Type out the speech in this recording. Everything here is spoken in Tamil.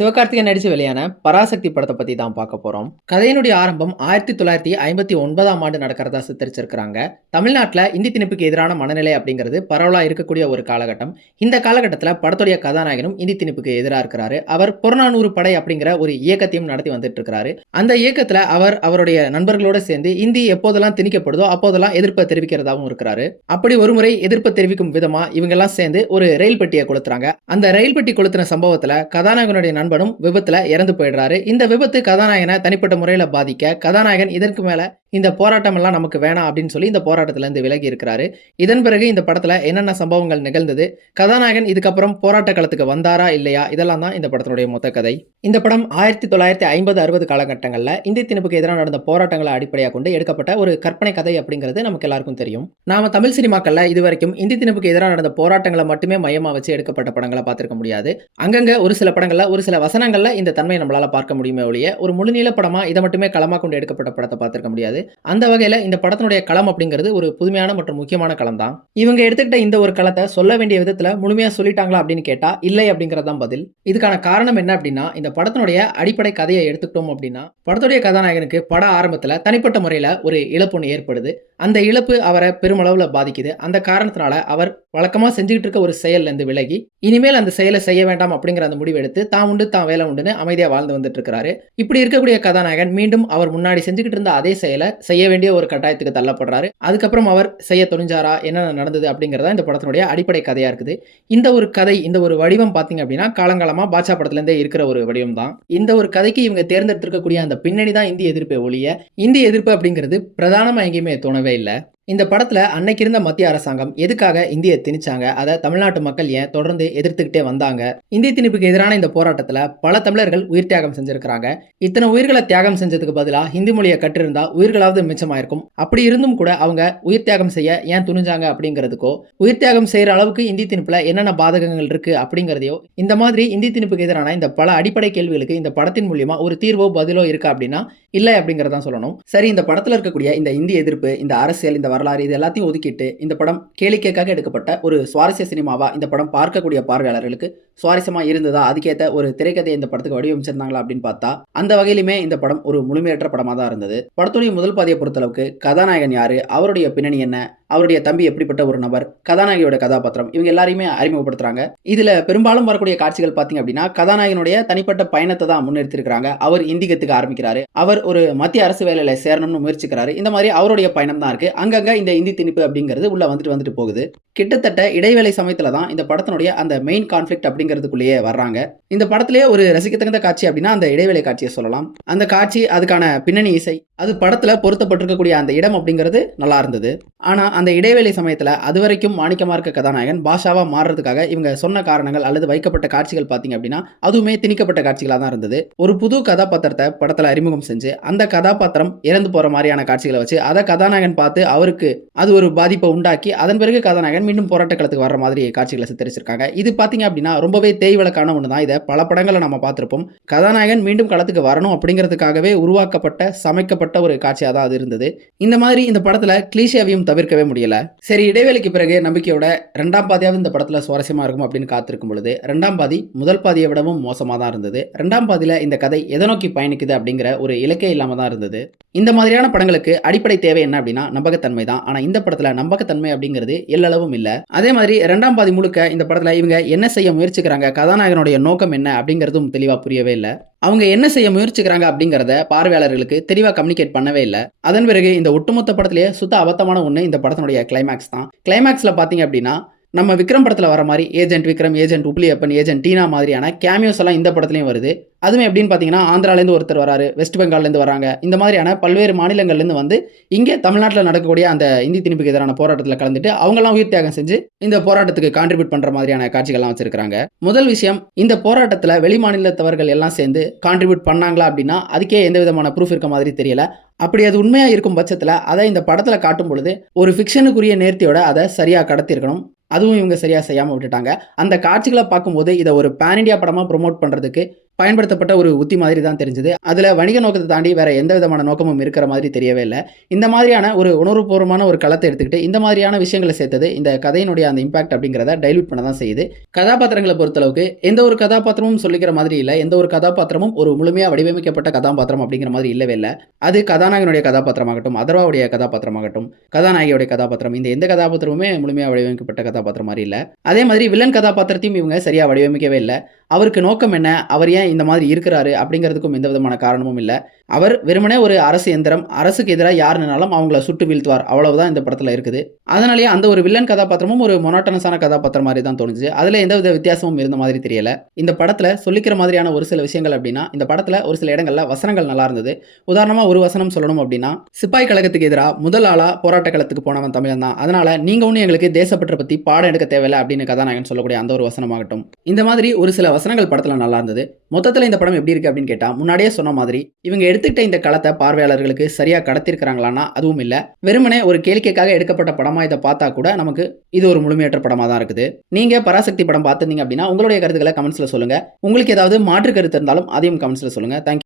சிவகார்த்திகேயன் நடிச்சு வெளியான பராசக்தி படத்தை பத்தி தான் பார்க்க போறோம். கதையினுடைய ஆரம்பம் 1959ஆம் ஆண்டு நடக்கிறதா சித்தரிச்சிருக்கிறாங்க. தமிழ்நாட்டுல இந்தி திணிப்புக்கு எதிரான மனநிலை அப்படிங்கிறது பரவலா இருக்கக்கூடிய ஒரு காலகட்டம். இந்த காலகட்டத்துல படத்துடைய கதாநாயகனும் இந்தி திணிப்புக்கு எதிரா இருக்கிறாரு. அவர் புறநானூறு படை அப்படிங்கிற ஒரு இயக்கத்தையும் நடத்தி வந்துட்டு இருக்கிறாரு. அந்த இயக்கத்துல அவர் அவருடைய நண்பர்களோட சேர்ந்து இந்தி எப்போதெல்லாம் திணிக்கப்படுதோ அப்போதெல்லாம் எதிர்ப்பை தெரிவிக்கிறதாவும் இருக்கிறாரு. அப்படி ஒருமுறை எதிர்ப்பை தெரிவிக்கும் விதமா இவங்க எல்லாம் சேர்ந்து ஒரு ரயில் பெட்டியை கொளுத்துறாங்க. அந்த ரயில் பெட்டி கொளுத்தின சம்பவத்துல கதாநாயகனுடைய நண்பனும் விபத்துல இறந்து போயிடுறாரு. இந்த விபத்து கதாநாயகனை தனிப்பட்ட முறையில பாதிக்க கதாநாயகன் இதற்கு மேல இந்த போராட்டம் எல்லாம் நமக்கு வேணாம் அப்படின்னு சொல்லி இந்த போராட்டத்துல இருந்து விலகி இருக்கிறாரு. இதன் பிறகு இந்த படத்துல என்னென்ன சம்பவங்கள் நிகழ்ந்தது, கதாநாயகன் இதுக்கப்புறம் போராட்ட களத்துக்கு வந்தாரா இல்லையா, இதெல்லாம் தான் இந்த படத்தினுடைய மொத்த கதை. இந்த படம் 1950-60 காலகட்டங்கள்ல இந்தி திணிப்புக்கு எதிராக நடந்த போராட்டங்களை அடிப்படையாக கொண்டு எடுக்கப்பட்ட ஒரு கற்பனை கதை அப்படிங்கிறது நமக்கு எல்லாருக்கும் தெரியும். நாம தமிழ் சினிமாக்கள்ல இதுவரைக்கும் இந்தி திணிப்புக்கு எதிராக நடந்த போராட்டங்களை மட்டுமே மையமா வச்சு எடுக்கப்பட்ட படங்களை பார்த்திருக்க முடியாது. அங்கங்க ஒரு சில படங்கள்ல ஒரு சில வசனங்கள்ல இந்த தன்மையை நம்மளால பார்க்க முடியுமே ஒழிய ஒரு முழுநீள படமா இதை மட்டுமே களமா கொண்டு எடுக்கப்பட்ட படத்தை பார்த்திருக்க முடியாது. அந்த வகையில இந்த படத்தினுடைய களம் அப்படிங்கிறது ஒரு புதுமையான மற்றும் முக்கியமான களம் தான். இவங்க எடுத்துக்கிட்ட இந்த ஒரு களத்தை சொல்ல வேண்டிய விதத்துல முழுமையா சொல்லிட்டாங்களா அப்படின்னு கேட்டா இல்லை அப்படிங்கறதான் பதில். இதுக்கான காரணம் என்ன அப்படின்னா, இந்த படத்தினுடைய அடிப்படை கதையை எடுத்துக்கிட்டோம் அப்படின்னா, படத்துடைய கதாநாயகனுக்கு பட ஆரம்பத்துல தனிப்பட்ட முறையில ஒரு இழப்பு ஒன்று ஏற்படுது. அந்த இழப்பு அவரை பெருமளவுல பாதிக்குது. அந்த காரணத்தினால அவர் வழக்கமா செஞ்சுக்கிட்டு இருக்க ஒரு செயல்ல இருந்து விலகி இனிமேல் அந்த செயலை செய்ய வேண்டாம் அப்படிங்கிற அந்த முடிவு எடுத்து தான் உண்டு தான் வேலை உண்டுன்னு அமைதியா வாழ்ந்து வந்துட்டு இருக்கிறாரு. இப்படி இருக்கக்கூடிய கதாநாயகன் மீண்டும் அவர் முன்னாடி செஞ்சுக்கிட்டு இருந்த அதே செயலை செய்ய வேண்டிய ஒரு கட்டாயத்துக்கு தள்ளப்படுறாரு. அதுக்கப்புறம் அவர் செய்ய துணிஞ்சாரா, என்ன நடந்தது அப்படிங்கறத இந்த படத்தினுடைய அடிப்படை கதையா இருக்குது. இந்த ஒரு கதை, இந்த ஒரு வடிவம் பாத்தீங்க அப்படின்னா காலங்காலமா பாட்சா படத்துல இருந்தே இருக்கிற ஒரு வடிவம் தான். இந்த ஒரு கதைக்கு இவங்க தேர்ந்தெடுத்திருக்கக்கூடிய அந்த பின்னணி தான் இந்திய எதிர்ப்பை ஒழிய இந்திய எதிர்ப்பு அப்படிங்கிறது பிரதானமா எங்கேயுமே தோணவே இல்லை. இந்த படத்துல அன்னைக்கு இருந்த மத்திய அரசாங்கம் எதுக்காக இந்தியை திணிச்சாங்க, அதை தமிழ்நாட்டு மக்கள் ஏன் தொடர்ந்து எதிர்த்துக்கிட்டே வந்தாங்க, இந்திய திணிப்புக்கு எதிரான இந்த போராட்டத்துல பல தமிழர்கள் உயிர் தியாகம் செஞ்சிருக்கிறாங்க. இத்தனை உயிர்களை தியாகம் செஞ்சதுக்கு பதிலா ஹிந்தி மொழியை கற்றிருந்தா உயிர்களாவது மிச்சமாயிருக்கும். அப்படி இருந்தும் கூட அவங்க உயிர் தியாகம் செய்ய ஏன் துணிஞ்சாங்க அப்படிங்கிறதுக்கோ, உயிர் தியாகம் செய்யற அளவுக்கு இந்தி திணிப்புல என்னென்ன பாதகங்கள் இருக்கு அப்படிங்கிறதையோ, இந்த மாதிரி இந்தி திணிப்புக்கு எதிரான இந்த பல அடிப்படை கேள்விகளுக்கு இந்த படத்தின் மூலியமா ஒரு தீர்வோ பதிலோ இருக்கா அப்படின்னா இல்லை அப்படிங்கறதான் சொல்லணும். சரி, இந்த படத்துல இருக்கக்கூடிய இந்த இந்திய எதிர்ப்பு, இந்த அரசியல், இந்த வரலாறு, இது எல்லாத்தையும் ஒதுக்கிட்டு இந்த படம் கேளிக்கைக்காக எடுக்கப்பட்ட ஒரு சுவாரஸ்ய சினிமாவா இந்த படம் பார்க்கக்கூடிய பார்வையாளர்களுக்கு சுவாரஸ்யமா இருந்ததா, அதுக்கேற்ற ஒரு திரைக்கதையை இந்த படத்துக்கு வடிவமைச்சிருந்தாங்களா அப்படின்னு பார்த்தா அந்த வகையிலுமே இந்த படம் ஒரு முழுமையற்ற படமா தான் இருந்தது. படத்துடைய முதல் பாதியை பொறுத்தளவுக்கு கதாநாயகன் யாரு, அவருடைய பின்னணி என்ன, அவருடைய தம்பி எப்படிப்பட்ட ஒரு நபர், கதாநாயகியோட கதாபாத்திரம், இவங்க எல்லாரையுமே அறிமுகப்படுத்துறாங்க. இதுல பெரும்பாலும் வரக்கூடிய காட்சிகள் பாத்தீங்க அப்படின்னா கதாநாயகனுடைய தனிப்பட்ட பயணத்தை தான் முன்னிறுத்திருக்கிறாங்க. அவர் இந்தி கத்துக்க ஆரம்பிக்கிறாரு, அவர் ஒரு மத்திய அரசு வேலையில சேரணும்னு முயற்சிக்கிறாரு. இந்த மாதிரி அவருடைய பயணம் தான் இருக்கு. அங்கங்க இந்த இந்தி திணிப்பு அப்படிங்கிறது உள்ள வந்துட்டு போகுது. கிட்டத்தட்ட இடைவேளை சமயத்துல தான் இந்த படத்தினுடைய அந்த மெயின் கான்ஃபிளிக்ட் அப்படிங்கிறதுக்குள்ளேயே வர்றாங்க. இந்த படத்திலேயே ஒரு ரசிக்கத்தகுந்த காட்சி அப்படின்னா அந்த இடைவேளை காட்சியை சொல்லலாம். அந்த காட்சி, அதுக்கான பின்னணி இசை, அது படத்துல பொருத்தப்பட்டிருக்கக்கூடிய அந்த இடம் அப்படிங்கிறது நல்லா இருந்தது. ஆனா அந்த இடைவேளை சமயத்துல அதுவரைக்கும் மாணிக்கமா இருக்க கதாநாயகன் பாஷாவா மாறுறதுக்காக இவங்க சொன்ன காரணங்கள் அல்லது வைக்கப்பட்ட காட்சிகள் பாத்தீங்க அப்படின்னா அதுவுமே திணிக்கப்பட்ட காட்சிகளா தான் இருந்தது. ஒரு புது கதாபாத்திரத்தை படத்துல அறிமுகம் செஞ்சு அந்த கதாபாத்திரம் இறந்து போற மாதிரியான காட்சிகளை வச்சு அதை கதாநாயகன் பார்த்து அவருக்கு அது ஒரு பாதிப்பை உண்டாக்கி அதன் பிறகு கதாநாயகன் மீண்டும் போராட்ட களத்துக்கு வர்ற மாதிரி காட்சிகளை சித்தரிச்சிருக்காங்க. இது பாத்தீங்க அப்படின்னா ரொம்பவே தேய்விளக்கான ஒண்ணுதான். இதை பல படங்களை நம்ம பார்த்திருப்போம். கதாநாயகன் மீண்டும் களத்துக்கு வரணும் அப்படிங்கிறதுக்காகவே உருவாக்கப்பட்ட சமைக்கப்பட்ட ஒரு காட்சியா தான் அது இருந்தது. இந்த மாதிரி இந்த படத்துல கிளீஷேவையும் தவிர்க்கவே முடியல. சரி, இடைவேளைக்கு பிறகு நம்பிக்கையோட இரண்டாம் பாதியாவது இந்த படத்துல சுவாரஸ்யமா இருக்கும் அப்படின்னு காத்திருக்கும் பொழுது இரண்டாம் பாதி முதல் பாதியை விடவும் மோசமா தான் இருந்தது. இரண்டாம் பாதியில இந்த கதை எதை நோக்கி பயணிக்குது அப்படிங்கிற ஒரு இலக்கே இல்லாம தான் இருந்தது. இந்த மாதிரியான படங்களுக்கு அடிப்படை தேவை என்ன அப்படின்னா நம்பகத்தன்மை தான். ஆனா இந்த படத்துல நம்பகத்தன்மை அப்படிங்கிறது எல்லளவும் இல்ல. அதே மாதிரி இரண்டாம் பாதி முழுக்க இந்த படத்துல இவங்க என்ன செய்ய முயற்சிக்கிறாங்க, கதாநாயகனுடைய நோக்கம் என்ன அப்படிங்கிறதும் தெளிவா புரியவே இல்லை. அவங்க என்ன செய்ய முயற்சிக்கிறாங்க அப்படிங்கிறத பார்வையாளர்களுக்கு தெளிவா கம்யூனிகேட் பண்ணவே இல்லை. அதன் பிறகு இந்த ஒட்டுமொத்த படத்திலேயே சுத்த அபத்தமான ஒண்ணு இந்த படத்தினுடைய கிளைமேக்ஸ் தான். கிளைமேக்ஸ்ல பாத்தீங்க அப்படின்னா நம்ம விக்ரம் படத்துல வர மாதிரி ஏஜென்ட் விக்ரம், ஏஜென்ட் உப்ளியப்பன், ஏஜென்ட் டீனா மாதிரியான கேமியோஸ் எல்லாம் இந்த படத்துலயும் வருது. அதுவும் எப்படின்னு பார்த்தீங்கன்னா ஆந்திராலேருந்து ஒருத்தர் வராரு, வெஸ்ட் பெங்கால்லேருந்து வராங்க. இந்த மாதிரியான பல்வேறு மாநிலங்கள்லேருந்து வந்து இங்கே தமிழ்நாட்டில் நடக்கக்கூடிய அந்த இந்தி திணிப்புக்கு எதிரான போராட்டத்தில் கலந்துட்டு அவங்களாம் உயிர் தியாகம் செஞ்சு இந்த போராட்டத்துக்கு கான்ட்ரிபியூட் பண்ணுற மாதிரியான காட்சிகள்லாம் வச்சிருக்காங்க. முதல் விஷயம், இந்த போராட்டத்தில் வெளி மாநிலத்தவர்கள் எல்லாம் சேர்ந்து கான்ட்ரிபியூட் பண்ணாங்களா அப்படின்னா அதுக்கே எந்த விதமான ப்ரூஃப் இருக்க மாதிரி தெரியல. அப்படி அது உண்மையாக இருக்கும் பட்சத்தில் அதை இந்த படத்தில் காட்டும் பொழுது ஒரு ஃபிக்ஷனுக்குரிய நேர்த்தியோட அதை சரியாக கடத்திருக்கணும். அதுவும் இவங்க சரியாக செய்யாமல் விட்டுட்டாங்க. அந்த காட்சிகளை பார்க்கும்போது இதை ஒரு பேன் இண்டியா படமாக ப்ரொமோட் பண்ணுறதுக்கு பயன்படுத்தப்பட்ட ஒரு உத்தி மாதிரி தான் தெரிஞ்சது. அதுல வணிக நோக்கத்த தாண்டி வேற எந்த விதமான நோக்கமும் இருக்கிற மாதிரி தெரியவே இல்ல. இந்த மாதிரியான ஒரு உணர்வுபூர்வமான ஒரு களத்த எடுத்துக்கிட்டு, இந்த மாதிரியான விஷயங்கள சேர்த்தது இந்த கதையினுடைய அந்த இம்பாக்ட் அப்படிங்கிறத டைல்யூட் பண்ண தான் செய்யுது. கதாபாத்திரங்கள பொறுத்தளவுக்கு எந்த ஒரு கதாபாத்திரமும் சொல்லிக்கிற மாதிரி இல்ல. எந்த ஒரு கதாபாத்திரமும் ஒரு முழுமையா வடிவமைக்கப்பட்ட கதாபாத்திரம் அப்படிங்கிற மாதிரி இல்லவே இல்ல. அது கதாநாயகனுடைய கதாபாத்திரமாகட்டும், அதர்வாவுடைய கதாபாத்திரமாகட்டும், கதாநாயகியோட கதாபாத்திரம், இந்த எந்த கதாபாத்திரமுமே முழுமையா வடிவமைக்கப்பட்ட கதாபாத்திரம் மாரி இல்ல. அதே மாதிரி வில்லன் கதாபாத்திரத்தையும் இவங்க சரியா வடிவமைக்கவே இல்ல. அவருக்கு நோக்கம் என்ன? அவர் ஏன் இந்த மாதிரி இருக்கிறாரு? அப்படிங்கிறதுக்கும் எந்த விதமான காரணமும் இல்ல. அவர் வெறுமனே ஒரு அரசு எந்திரம். அரசுக்கு எதிரா யார் நின்னாலும் அவங்கள சுட்டு வீழ்த்துவார். அவ்வளவுதான் இந்த படத்துல இருக்குது. அதனாலேயே அந்த ஒரு வில்லன் கதாபாத்திரமும் ஒரு மோனோட்டனஸான கதாபாத்திரம் மாரி தான் தோணுச்சு. அதுல எந்தவித வித்தியாசமும் இருந்த மாதிரி தெரியல. இந்த படத்துல சொல்லிக்கிற மாதிரியான ஒரு சில விஷயங்கள் அப்படின்னா, இந்த படத்துல ஒரு சில இடங்கள்ல வசனங்கள் நல்லா இருந்தது. உதாரணமா ஒரு வசனம் சொல்லணும் அப்படின்னா, சிப்பாய் கழகத்துக்கு எதிரா முதல் ஆளா போராட்ட களத்துக்கு போனவன் தமிழன் தான். அதனால நீங்க ஒண்ணும் எங்களுக்கு தேசப்பற்ற பத்தி பாடம் எடுக்க தேவையில்ல அப்படின்னு கதாநாயகன் சொல்லக்கூடிய அந்த ஒரு வசனமாகட்டும். இந்த மாதிரி ஒரு சில வசனங்கள் படத்துல நல்லா இருந்தது. மொத்தத்துல இந்த படம் எப்படி இருக்கு அப்படின்னு கேட்டா, முன்னாடியே சொன்ன மாதிரி இவங்க எடுத்துக்கிட்ட இந்த களத்தை பார்வையாளர்களுக்கு சரியா கடத்திருக்கிறாங்களான்னா அதுவும் இல்ல. வெறுமனே ஒரு கேளிக்கைக்காக எடுக்கப்பட்ட படமா இதை பார்த்தா கூட நமக்கு இது ஒரு முழுமையற்ற படமா தான் இருக்குது. நீங்க பராசக்தி படம் பார்த்திருந்தீங்க அப்படின்னா உங்களுடைய கருத்துக்களை கமெண்ட்ஸ்ல சொல்லுங்க. உங்களுக்கு ஏதாவது மாற்று கருத்து இருந்தாலும் அதையும் கமெண்ட்ஸ்ல சொல்லுங்க. தேங்க்யூ.